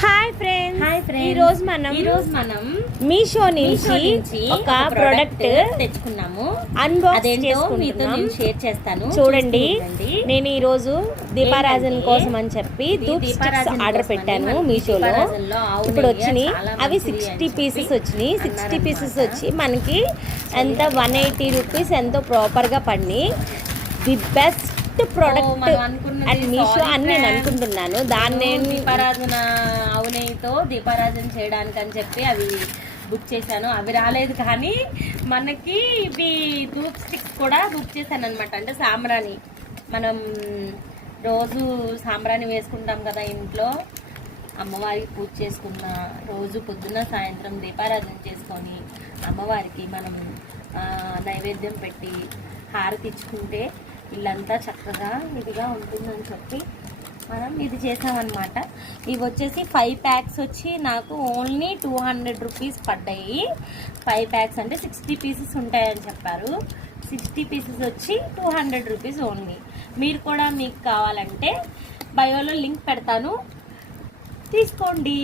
Hi friends, ఈ రోజు మనం మీషో నుంచి ఒక ప్రోడక్ట్ తెచ్చుకున్నాము. అన్బాక్స్ చేసుకుంటున్నాం. షేర్ చేస్తాను, చూడండి. నేను ఈ రోజు దీపారాజన్ కోసం అని చెప్పి ధూప్ స్టిక్స్ ఆర్డర్ పెట్టాను మీషోలో. ఇప్పుడు వచ్చినాయి అవి 60 పీసెస్ వచ్చినాయి. 60 పీసెస్ వచ్చి మనకి ఎంత 180 రూపీస్ ఎంతో ప్రాపర్ గా పడినాయి. The best product and Meesho అని నేను అనుకుంటున్నాను. దాన్ని దీపారాధన దీపారాధన చేయడానికి అని చెప్పి అవి బుక్ చేశాను. అవి రాలేదు, కానీ మనకి ఇవి ధూప్ స్టిక్స్ కూడా బుక్ చేశాను అనమాట. అంటే సాంబ్రాణి, మనం రోజు సాంబ్రాణి వేసుకుంటాం కదా ఇంట్లో, అమ్మవారికి పూజ చేసుకున్న రోజు పొద్దున్న సాయంత్రం దీపారాధన చేసుకొని అమ్మవారికి మనం నైవేద్యం పెట్టి హారతి ఇచ్చుకుంటే ఇల్లంతా చక్కగా ఇదిగా ఉంటుందని చెప్పి మనం ఇది చేసామన్నమాట. ఇవి వచ్చేసి 5 ప్యాక్స్ వచ్చి నాకు ఓన్లీ 200 రూపీస్ పడ్డాయి. 5 ప్యాక్స్ అంటే 60 పీసెస్ ఉంటాయని చెప్పారు. 60 పీసెస్ వచ్చి 200 రూపీస్ ఓన్లీ. మీరు కూడా మీకు కావాలంటే బయోలో లింక్ పెడతాను, తీసుకోండి.